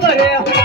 Maria.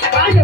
I'm a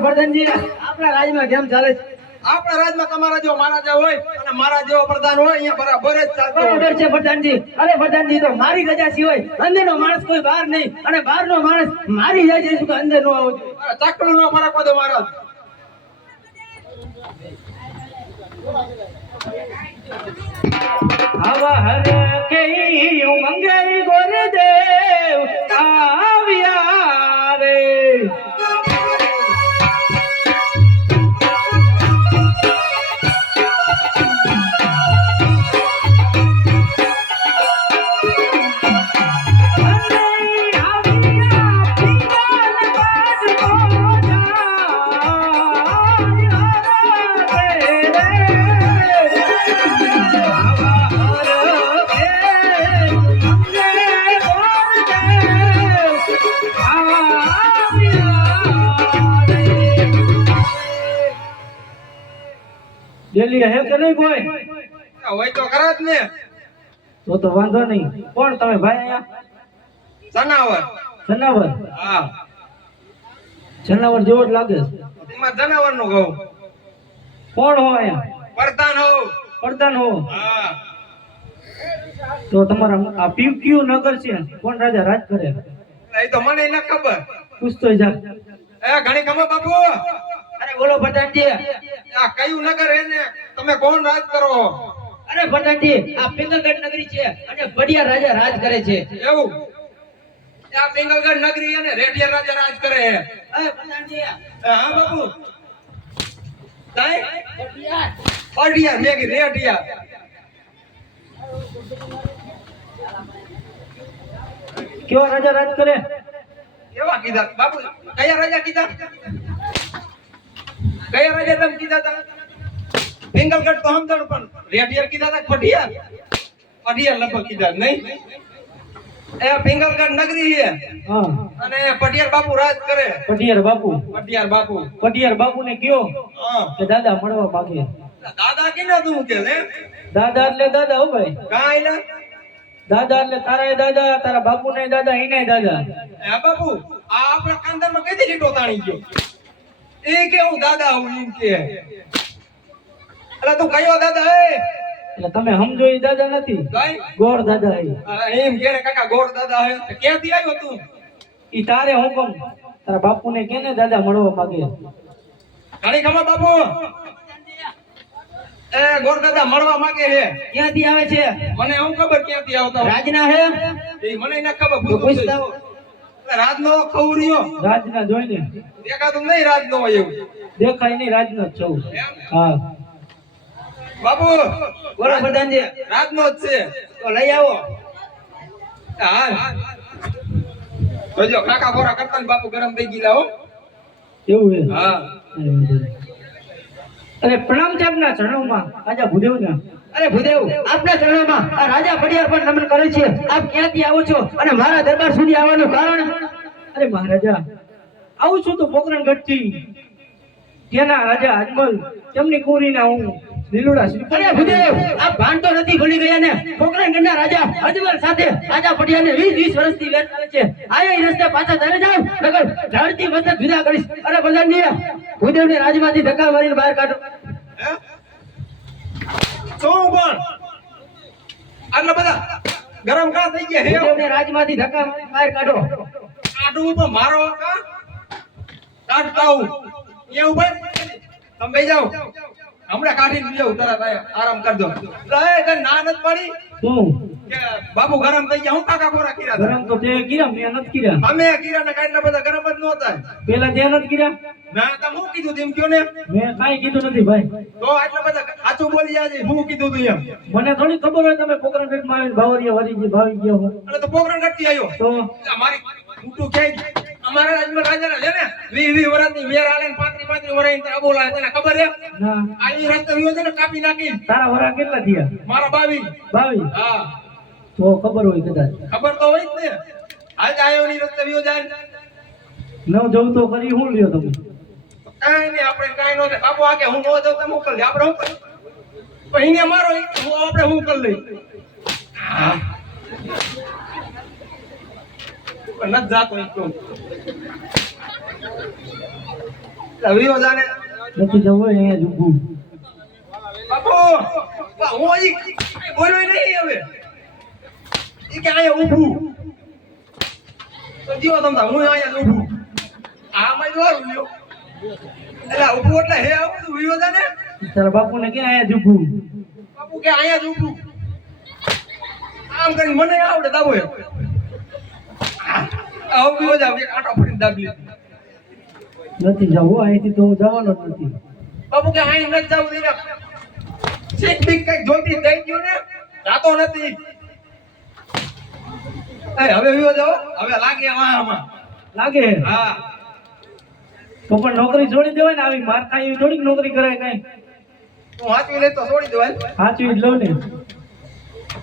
પ્રધાનજી આપણા માણસ કોઈ બહાર નહીં અને બહારનો માણસ મારી જાય છે અંદર નો આવો નો ફરક પડે મારા હવા હર કઈ ડેલી હે કે નહીં કોઈ? હોય તો ખરા જ ને. તો તો વાંધો નહીં. કોણ તમે ભાઈ અહીંયા? જનાવર. જનાવર? હા. જનાવર જેવો જ લાગે છે. એમાં જનાવરનું કહું. કોણ હો અહીંયા? પ્રધાન હો. પ્રધાન હો. હા. તો તમારા આ પીક્યુ નગર છે? કોણ રાજા રાજ કરે? એ તો મને ન ખબર. પૂછતો જા. એ ઘણી ખબર બાપુ. અરે બોલો પ્રધાનજી. આ કયું નગર હે ને? તમે કોણ રાજ કરો અરે ભટાટી આ પિંગલગઢ નગરી છે અને બડિયા રાજા રાજ કરે છે. એવું? આ પિંગલગઢ નગરી અને રેડિયા રાજા રાજ કરે હે. અરે ભટાટી હા બાપુ? તાઈ બડિયા મેગી રેડિયા કેવા રાજા રાજ કરે? કેવા કીધા? બાપુ કયા રાજા કીધા? કયા રાજા તમે કીધા હતા? પિંગલગઢ તો સમજણ પણ રેડિયર કીધા હતા પઢિયા પઢિયા લગભગ કીધા નહીં? એ પિંગલગઢ નગરી છે. અને પટિયાર બાપુ રાજ કરે. પટિયાર બાપુ. પટિયાર બાપુ. પટિયાર બાપુ ને કયો હા. કે દાદા મળવા માંગે. દાદા કેના તું કે દાદા એટલે દાદા હો ભાઈ. કાઈ ના. દાદા એટલે તારા દાદા તારા બાપુ ને દાદા એને દાદા. બાપુ આ આપણા કાંદામાં કઈ દીધી તાણી ગયો? એ કે હું દાદા હું એમ કે અરે તું કયો દાદા એ એટલે તમે સમજો એ દાદા નથી. કાંઈ? ગોળ દાદા એ એમ કે કાકા ગોળ દાદા હે. ક્યાંથી આવ્યો તું? ઈ તારે હુકમ તારા બાપુ ને કેને દાદા મળવા માંગે? ઘણી ખબર બાપુ? એ ગોળ દાદા મળવા માંગે છે ક્યાંથી આવે છે? મને હું ખબર ક્યાંથી આવતા રાજના હે? એ મને ના ખબર. પૂછતું હો. રાજનો ખવરિયો રાજના જોઈને. દેખાતું નહીં રાજનો હોય એવું. દેખાય નહીં રાજનો જ છું. હા. બાપુ બોલો પ્રધાનજી રાજનો જ છે. તો લઈ આવો. હા. જોજો કાકા બોરા કરતા ને બાપુ ગરમ થઈ ગયેલા હો. એવું હે હા. અરે પ્રણામ છે આપના ચરણોમાં રાજા ભૂદેવના. અરે ભૂદેવ આપના ચરણોમાં આ રાજા ફળિયા પણ નમન કરે છે. આપ ક્યાંથી આવો છો અને મારા દરબાર સુધી આવવાનું કારણ? અરે મહારાજા આવું છું તો પોકરણગઢથી ત્યાંના રાજા અજમલ તેમની કુરીના હું લીલુડા અરે ભૂદેવ આપ ભાન તો નથી ભૂલી ગયા ને. પોકરણગઢના રાજા અજમલ સાથે રાજા પડિયારને 20 20 વર્ષથી વેર ચાલે છે. આયા રસ્તે પાછા ચાલે જાવ નગર ઝાડતી મસ્ત જુદા કરીશ. અરે પ્રધાનજી ભૂદેવને રાજમાંથી ધક્કા મારીને બહાર કાઢો. હે? શું પણ. આટલા બધા ગરમ કા થઈ ગયા હે? ભૂદેવને રાજમાંથી ધક્કા બહાર કાઢો. કાઢું પણ મારો. કા કાઢતાઉ હું અહીંયા ઊભા તમે બેસી જાઓ. હમણાં કાઢીને લઈ તરત આરામ કરજો. એ તને ના પડી? કે બાપુ ગરમ થઈ ગયા. હું કાકા કોરા કર્યા ગરમ તો તે કીરા મેં નથી કીરા અમે કીરા ને કાટલા બધા ગરમ જ નહોતા પેલા તે નથી કીરા ના તમે હું કીધું તેમ કયો ને? મેં કાઈ કીધું નથી ભાઈ. તો આટલા બધા સાચું બોલી આજે હું કીધું તું એમ. મને થોડી ખબર હોય તમે પોકરણગઢમાં આવીને ભાવરિયા વરી ગઈ ભાવી ગયો હોય. એટલે તો પોકરણ ઘટતી આવ્યો. તો? મારી ઊંટું ક્યાંય અમારા રાજમાં રાજાના છે ને વી વી ની વેર આલે ને પાંત્રી પાંત્રી વર્ષની તને અબોલા તને ખબર છે આ ઈ રસ્તો વિયો છે ને કાપી નાખી તારા વરા કેટલા થયા? મારા બાવી બાવી હા. તો ખબર હોય કદાચ. ખબર તો હોય જ ને. હાલ આયો ની રસ્તો વિયો જાય ન. જવું તો કરી હું લ્યો તમે. કાંઈ નહીં આપણે કઈ નો. બાપુ આગે હું નો જાઉં તમે મોકલ આપણે હું એને મારો આપણે હું કરી લઈ. પણ નથી જાતો તો. એટલે જાને. નથી જવું અહીંયા હું હજી બોલ્યો નહીં હવે. એ કે અહીંયા ઊભું. તો દિયો તમ હું અહીંયા ઊભું. આમાં જ વારું લ્યો. એટલે ઊભું એટલે હે આવું વિયો જાને તારા બાપુને ક્યાં અહીંયા જ ઊભું? બાપુ કે અહીંયા જ ઊભું? આમ કરીને મને આવડે દાબો આવું વિયો જાવ એક આંટો ફરીને દાબી. નથી જવું અહીંથી તો હું જવાનો જ નથી. બાપુ કે અહીં નથી જવું દઈને શીખ બીક કંઈક જોઈતી થઈ ગયું ને જાતો નથી. હવે વિયો જાઓ. હવે લાગે આમાં. લાગે? હા. તો પણ નોકરી છોડી દેવાય ને આવી માર ખાઈ થોડીક નોકરી કરાય કઈ. તું હાચવી લે તો છોડી દેવાય. સાચવી જ લઉં ને.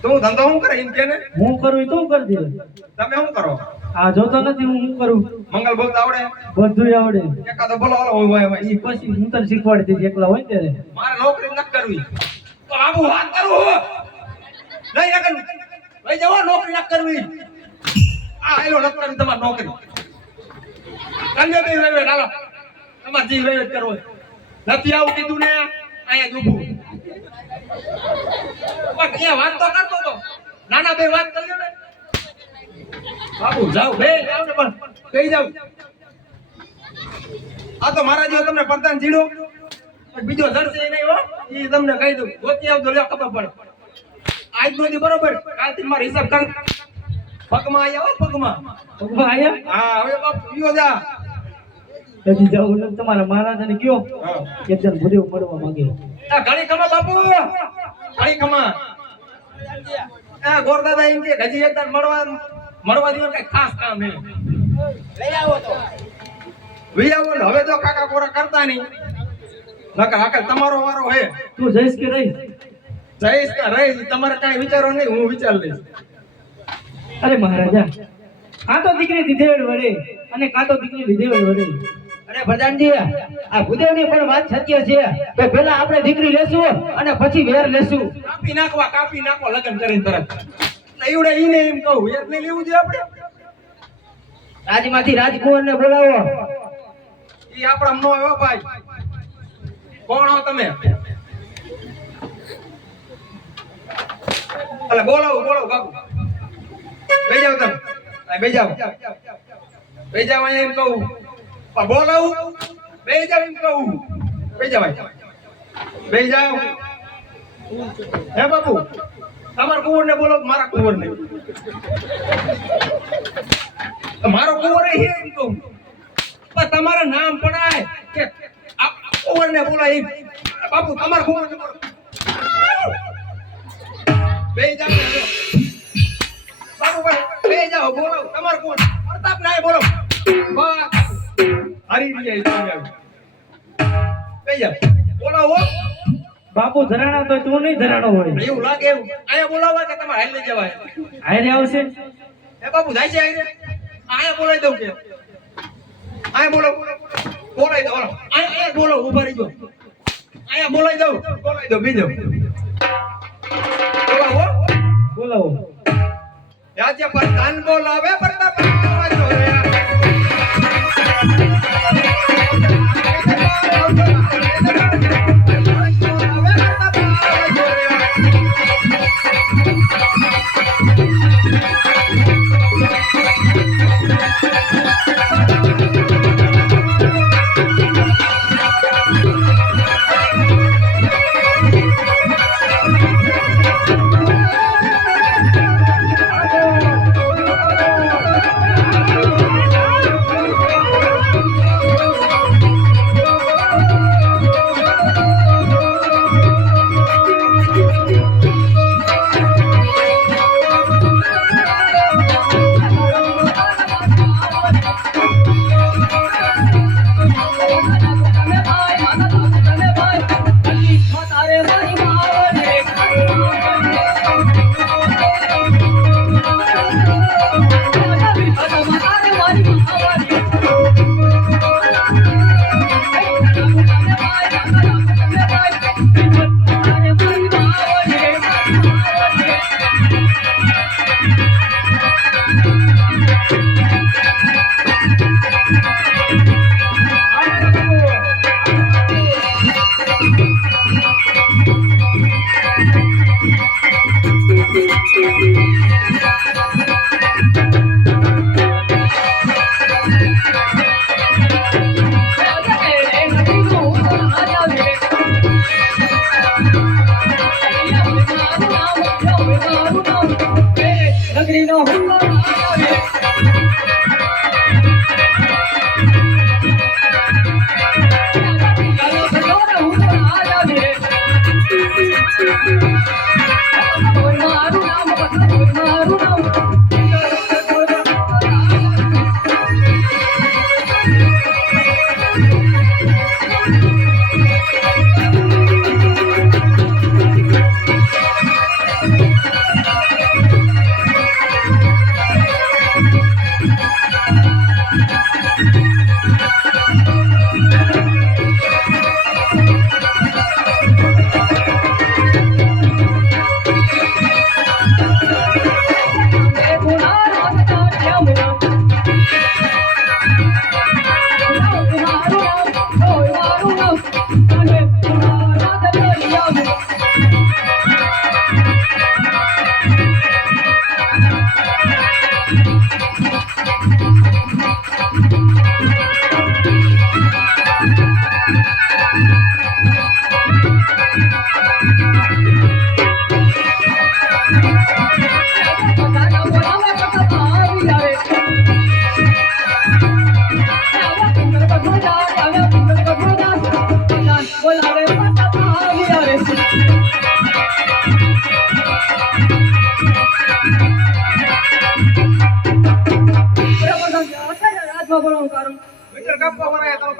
તું ધંધો શું કરે એમ કે ને? હું કરું તું કરી દે. તમે શું કરો? આ જોતો નથી હું શું કરું? મંગલ બોલતા આવડે? બધું આવડે. એકાદો બોલો હાલો હોય હોય ઈ પછી હું તને શીખવાડી દઈશ એકલા હોય ને ત્યારે. મારે નોકરી નથી કરવી. તો આબુ વાત કરું નહીં નકર ભાઈ જવો નોકરી ન કરવી. આ હેલો ન કરવી તમાર નોકરી. કલ્યો બે વેવે હાલો. તમારે જી વેવે હોય. નથી આવું કીધું ને. અહીંયા ઊભું. અહીંયા વાત તો કરતો તો. નાના બે વાત કરી ને. બાબુ જાઓ બે જાઓ ને પણ કહી જાઓ. આ તો મારા જેવો તમને પ્રધાન જીડો બીજો ધરશે નહીં હો. એ તમને કહી દઉં. ગોતી આવજો લ્યો ખબર પડે. આજનો દી બરોબર. કાલથી મારો હિસાબ કર પગમાં આયા હો પગમાં. પગમાં આયા? હા હવે બાપ પીઓ જા. હજી જાઉં એટલે તમારા મહારાજાને કયો એકદમ ભૂદેવ મળવા માંગે. આ ઘણી કમા બાપુ! ઘણી કમા આ ગોરદાદા એમ કે હજી એકવાર મળવા મળવા દીધો કઈ ખાસ કામ હે લઈ આવો તો. લઈ આવો ને હવે તો કાકા ગોરા કરતા નહીં. નકર હાકલ તમારો વારો હે. તું જઈશ કે રહી જઈશ કે રહીશ તમારે કાંઈ વિચારો નહીં હું વિચાર લઈશ. અરે મહારાજા કાં તો દીકરી દીધેડ વડે અને કાં તો દીકરી દીધેડ વડે પ્રધાનજી આ ભૂદેવની પણ વાત સત્ય છે કે પેલા આપણે દીકરી લેશું અને પછી વેર લેશું. કાપી નાખવા કાપી નાખવા લગ્ન કરીને તરત. એવડે ઈને એમ કહું એક નહીં લેવું જોઈએ આપણે? રાજમાંથી રાજકુંવરને બોલાવો. એ આપણા નો આવ્યો ભાઈ. કોણ હો તમે? એટલે બોલાવો બોલાવો બાપુ. બે જાવ તમે. આ બે જાવ બે જાવ અહીંયા એમ કહું. બોલાવું બે જાવ એમ કહું બે જાવ બે જાવ હે બાપુ? તમારા કુંવર ને બોલો મારા કુંવર ને. મારો કુંવર હે એમ કહું પણ તમારા નામ પડાય કે કુંવર ને બોલાય એમ. બાપુ, તમારા કુંવર ને બોલો. બે જાવ બાપુ, બે જાવ બોલો. તમારા કુંવર પ્રતાપ નાય બોલો. બસ. હરી રહ્યા તમે જાવ બોલાવો. બાપુ ધરાણા તો તું નહીં ધરાણો હોય. એવું લાગે એવું. અહીંયા બોલાવવા કે તમારે હાલ લઈ જવાય? હારે આવશે. એ બાપુ જાય છે આયા બોલાવી દઉં કે. આયા બોલો બોલાવી દો. આયા આયા બોલો ઊભા રહી જાઓ. આયા બોલાવી દઉં. બોલાવી દો બીજો. બોલાવો. બોલાવો. રાજ્ય પ્રધાન બોલાવે પ્રતાપ આવાજો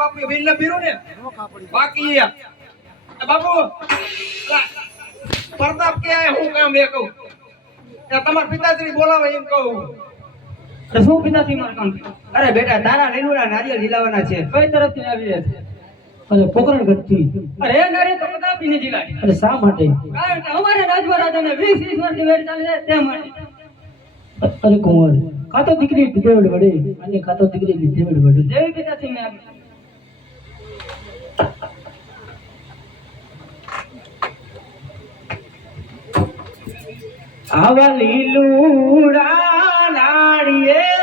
બાપુ બિલ ને પીરું ને? બાકી બાપુ પ્રતાપ કે હું કામ એ કહું? તમારા પિતાશ્રી બોલાવે એમ કહું શું પિતાશ્રી મારું કામ? અરે બેટા તારા લીલુડા નારિયેળ ઝીલાવાના છે. કઈ તરફથી આવી રહ્યા છે? અરે પોકરણ ઘટતી અરે નારી તો કદાપી નહીં જીલાડી અરે શા માટે? કારણ કે અમારે રાજવા રાજાને વીસ વીસ વર્ષથી વેર ચાલે છે તે માટે. અરે કુંવર કાતો દીકરી લીધેવડ વડે અને કાતો દીકરી લીધેવડ વડે. દેવી પિતાશ્રી ને આવી આવા લીલુડા નાળિયે